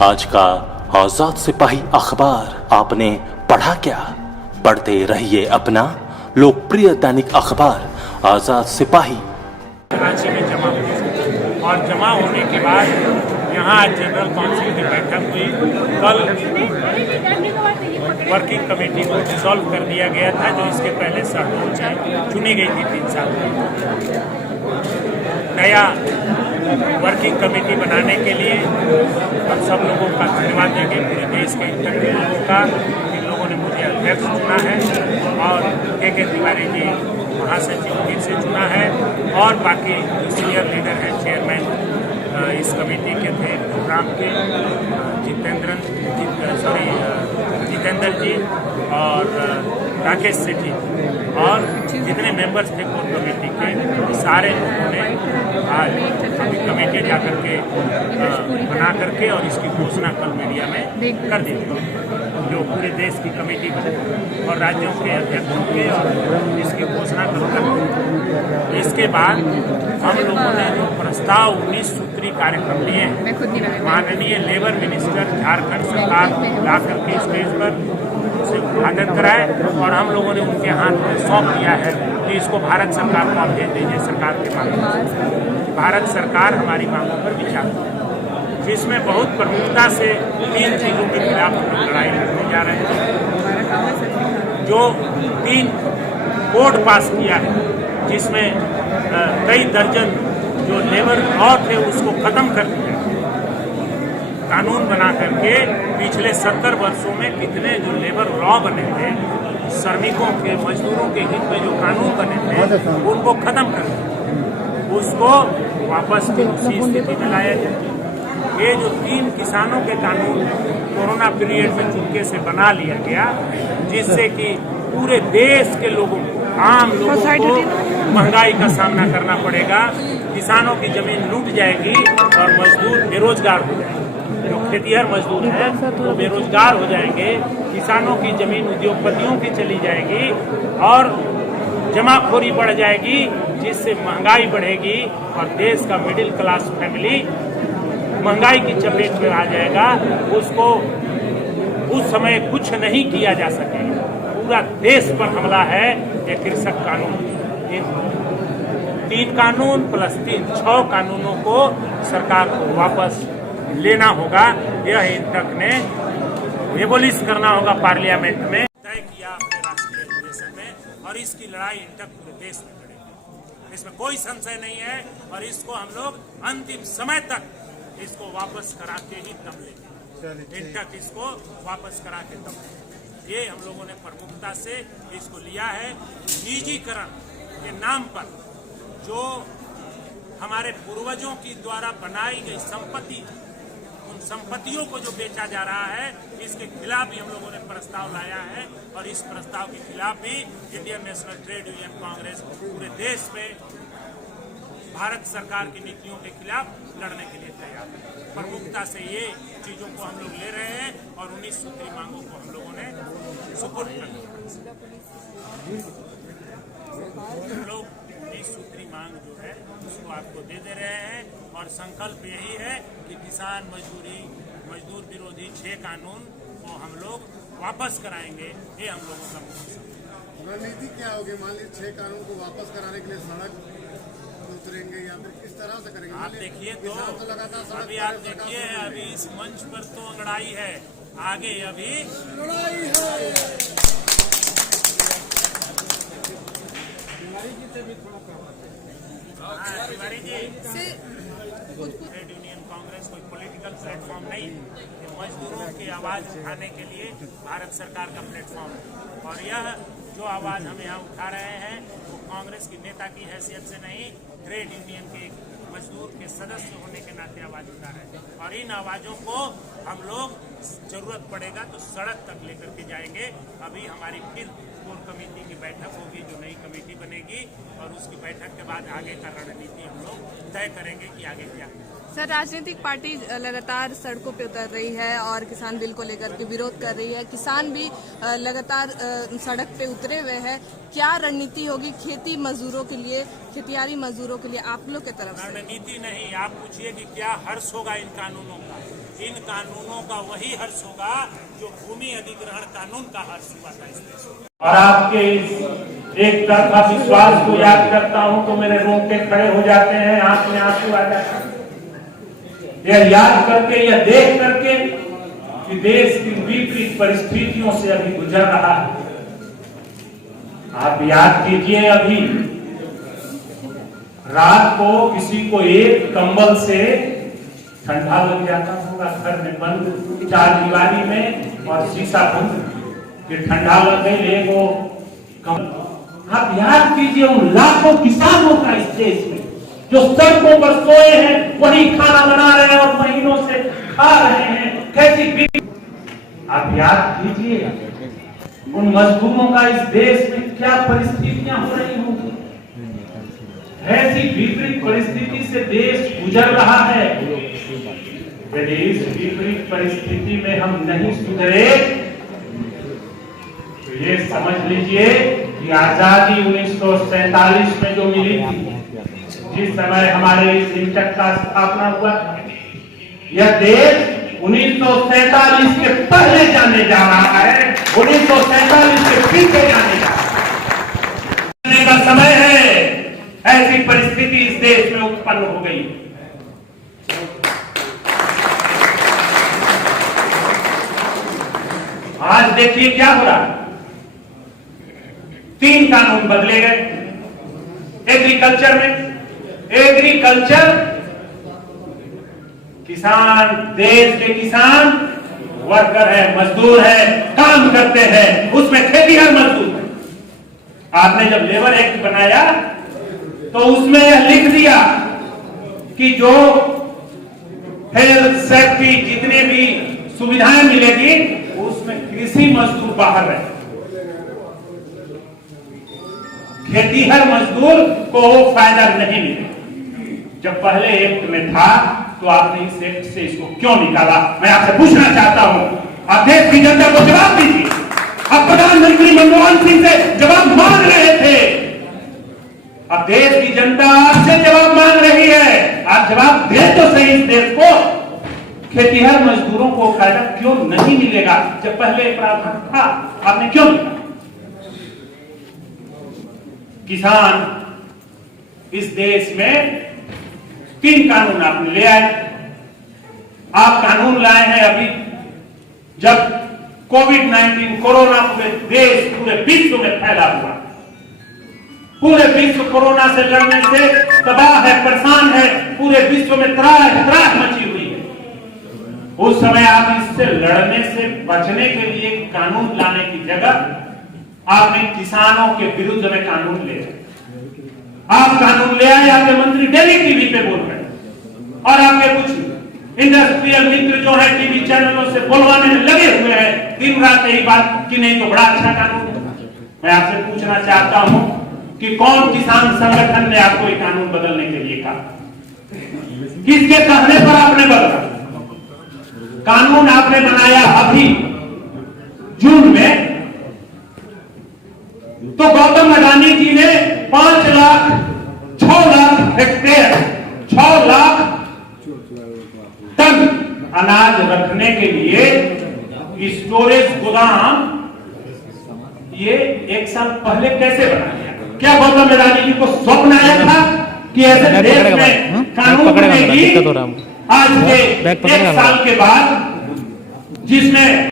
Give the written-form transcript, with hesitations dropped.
आज का आजाद सिपाही अखबार आपने पढ़ा क्या? पढ़ते रहिए अपना लोकप्रिय दैनिक अखबार आजाद सिपाही। कराची में जमा हुई और जमा होने के बाद यहाँ जनरल काउंसिल की बैठक हुई। कल वर्किंग कमेटी को डिसॉल्व कर दिया गया था, जो इसके पहले सरपंच चुनी गई थी 3 साल में। नया वर्किंग कमेटी बनाने के लिए हम सब लोगों का धन्यवाद देंगे, पूरे देश के इंटरव्यू लोगों का। इन लोगों ने मुझे अध्यक्ष चुना है और के तिवारी जी महासचिव फिर से चुना है और बाकी सीनियर लीडर हैं, चेयरमैन इस कमेटी के थे प्रोग्राम के जितेंद्र जी और राकेश सेठी और जितने मेंबर्स थे कोर कमेटी के सारे लोगों ने आज अभी कमेटी जाकर के बना करके और इसकी घोषणा कल मीडिया में कर दी जो पूरे देश की कमेटी बनी और राज्यों के अध्यक्षों के और इसकी घोषणा कर। इसके बाद हम लोगों ने जो प्रस्ताव 19 सूत्री कार्यक्रम लिए हैं, माननीय लेबर मिनिस्टर झारखंड सरकार ला करके स्टेज पर उसे उद्घाटन कराए और हम लोगों ने उनके हाथ में सौंप दिया है कि इसको भारत सरकार को आप भेज दीजिए। सरकार के माध्यम से भारत सरकार हमारी मांगों पर विचार करे, जिसमें बहुत प्रमुखता से 3 चीजों के खिलाफ लड़ाई लड़ने जा रहे हैं। जो 3 कोड पास किया है, जिसमें कई दर्जन जो लेबर लॉ थे उसको खत्म कर दिया, कानून बना करके पिछले 70 वर्षों में कितने जो लेबर लॉ बने थे, श्रमिकों के मजदूरों के हित में जो कानून बने थे उनको खत्म कर दिया, उसको वापस उसी स्थिति में लाया जाए। ये जो 3 किसानों के कानून कोरोना पीरियड में चुपके से बना लिया गया, जिससे कि पूरे देश के लोगों को, आम लोगों को महंगाई का सामना करना पड़ेगा, किसानों की जमीन लूट जाएगी और मजदूर बेरोजगार हो जाएंगे। जो खेतिहर मजदूर हैं वो बेरोजगार हो जाएंगे, किसानों की जमीन उद्योगपतियों की चली जाएगी और जमाखोरी बढ़ जाएगी, जिससे महंगाई बढ़ेगी और देश का मिडिल क्लास फैमिली महंगाई की चपेट में आ जाएगा। उसको उस समय कुछ नहीं किया जा सकेगा। पूरा देश पर हमला है ये कृषक कानून। इन 3 कानून प्लस 3 6 कानूनों को सरकार को वापस लेना होगा। यह इंटक ने एबोलिश करना होगा पार्लियामेंट में, तय किया अपने राष्ट्रीय अधिवेशन में और इसकी लड़ाई इंटक पूरे देश में लड़ेगी, इसमें कोई संशय नहीं है। और इसको हम लोग अंतिम समय तक इसको वापस करा के ही दम लेंगे। इंटक इसको वापस करा के दम लेंगे। ये हम लोगों ने प्रमुखता से इसको लिया है। निजीकरण के नाम पर जो हमारे पूर्वजों की द्वारा बनाई गई संपत्ति, उन संपत्तियों को जो बेचा जा रहा है, इसके खिलाफ भी हम लोगों ने प्रस्ताव लाया है और इस प्रस्ताव के खिलाफ भी Indian national trade union Congress पूरे देश में भारत सरकार की नीतियों के खिलाफ लड़ने के लिए तैयार है। प्रमुखता से ये चीजों को हम लोग ले रहे हैं और 19 सूत्री मांगों को हम लोगों ने सुपुर्द कर दिया। हम लोग 19 सूत्री मांग जो है उसको आपको दे रहे हैं और संकल्प यही है कि किसान मजदूर विरोधी 6 कानून को हम लोग वापस कराएंगे। ये हम लोगों का मुख्य रणनीति क्या होगी? मान लीजिए 6 कानून को वापस कराने के लिए सड़क उतरेंगे या फिर किस तरह से करेंगे? आप देखिए तो अभी आप देखिए, अभी इस मंच पर तो लड़ाई है, आगे अभी लड़ाई है। तिवारी जी, ट्रेड यूनियन कांग्रेस कोई पॉलिटिकल प्लेटफॉर्म नहीं है, ये मजदूरों की आवाज उठाने के लिए भारत सरकार का प्लेटफॉर्म है। और यह जो आवाज हम यहाँ उठा रहे हैं वो कांग्रेस की नेता की हैसियत से नहीं, ट्रेड यूनियन के मजदूर के सदस्य होने के नाते आवाज उठा रहे हैं। और इन आवाजों को हम लोग जरूरत पड़ेगा तो सड़क तक लेकर के जाएंगे। अभी हमारी फिर कोर कमेटी की बैठक होगी, जो नई कमेटी बनेगी और उसकी बैठक के बाद आगे का रणनीति हम लोग तय करेंगे कि आगे क्या। सर, राजनीतिक पार्टी लगातार सड़कों पे उतर रही है और किसान बिल को लेकर के विरोध कर रही है, किसान भी लगातार सड़क पे उतरे हुए हैं। क्या रणनीति होगी खेती मजदूरों के लिए, खेतियारी मजदूरों के लिए आप लोग की तरफ से? रणनीति नहीं, आप पूछिए कि क्या हर्ष होगा इन कानूनों का। इन कानूनों का वही हर्ष होगा जो भूमि अधिग्रहण कानून का हर्ष हुआ था इस देश में। और आपके इस एक तरफा विश्वास को याद करता हूं तो मेरे रोंगटे खड़े हो जाते हैं, आंख में आंसू आ जाता है, यह याद करके, यह देख करके कि देश की विपरीत परिस्थितियों से अभी गुजर रहा है। आप याद कीजिए, अभी रात को किसी को एक कंबल से ठंडा लग जाता होगा, घर में बंद चार दीवारी में और शीशा बंद, ये ठंडा लग गई एगो कंबल। आप याद कीजिए उन लाखों किसानों का इस देश में जो सड़कों पर सोए हैं, वही खाना बना रहे हैं और महीनों से खा रहे हैं, कैसी। आप याद कीजिए उन मजदूरों का इस देश में क्या परिस्थितियां हो रही होंगी। ऐसी विपरीत परिस्थिति से देश गुजर रहा है। यदि इस विपरीत परिस्थिति में हम नहीं सुधरे तो ये समझ लीजिए कि आजादी 1947 में जो मिली थी, जिस समय हमारे इस इंटक का स्थापना हुआ, यह देश 1947 के पहले जाने जा रहा है, 1947 के पीछे जाने जा रहा है। का समय है, ऐसी परिस्थिति इस देश में उत्पन्न हो गई। आज देखिए क्या हो रहा है, 3 कानून बदले गए एग्रीकल्चर में। एग्रीकल्चर, किसान, देश के किसान वर्कर है, मजदूर है, काम करते हैं, उसमें खेतीहर मजदूर है। आपने जब लेबर एक्ट बनाया तो उसमें यह लिख दिया कि जो हेल्थ, सेफ्टी, जितने भी सुविधाएं मिलेगी उसमें कृषि मजदूर बाहर रहे, खेतीहर मजदूर को वो फायदा नहीं मिले। जब पहले एक्ट में था तो आपने इस एक्ट से इसको क्यों निकाला? मैं आपसे पूछना चाहता हूं, आप देश की जनता को जवाब दीजिए। आप प्रधानमंत्री मनमोहन सिंह से जवाब मांग रहे थे, अब देश की जनता आपसे जवाब मांग रही है। आप जवाब दे तो सही इस देश को, खेतीहर मजदूरों को फायदा क्यों नहीं मिलेगा? जब पहले प्रावधान था आपने क्यों निकाला? किसान इस देश में 3 कानून आपने ले आए। आप कानून लाए हैं अभी जब कोविड-19 कोरोना पूरे देश, पूरे विश्व में फैला हुआ, पूरे विश्व कोरोना से लड़ने से तबाह है, परेशान है, पूरे विश्व में त्राह मची हुई है। उस समय आप इससे लड़ने से बचने के लिए कानून लाने की जगह आपने किसानों के विरुद्ध में कानून ले आए। आप कानून ले आए, आपके मंत्री डेली टीवी पे बोल रहे हैं और आपके कुछ इंडस्ट्रियल मित्र जो है टीवी चैनलों से बोलवाने में लगे हुए हैं दिन रात यही बात कि नहीं तो बड़ा अच्छा कानून है। मैं आपसे पूछना चाहता हूं कि कौन किसान संगठन ने आपको ये कानून बदलने के लिए कहा? किसके कहने पर आपने बदला? कानून आपने बनाया अभी जून में, तो गौतम अडानी जी ने 5 लाख 6 लाख हेक्टेयर 6 लाख टन अनाज रखने के लिए स्टोरेज गोदाम ये 1 साल पहले कैसे बनाया? क्या गौतम अडानी जी को स्वप्न आया था कि ऐसे देश में कानून बनेगी आज के 1 साल के बाद जिसमें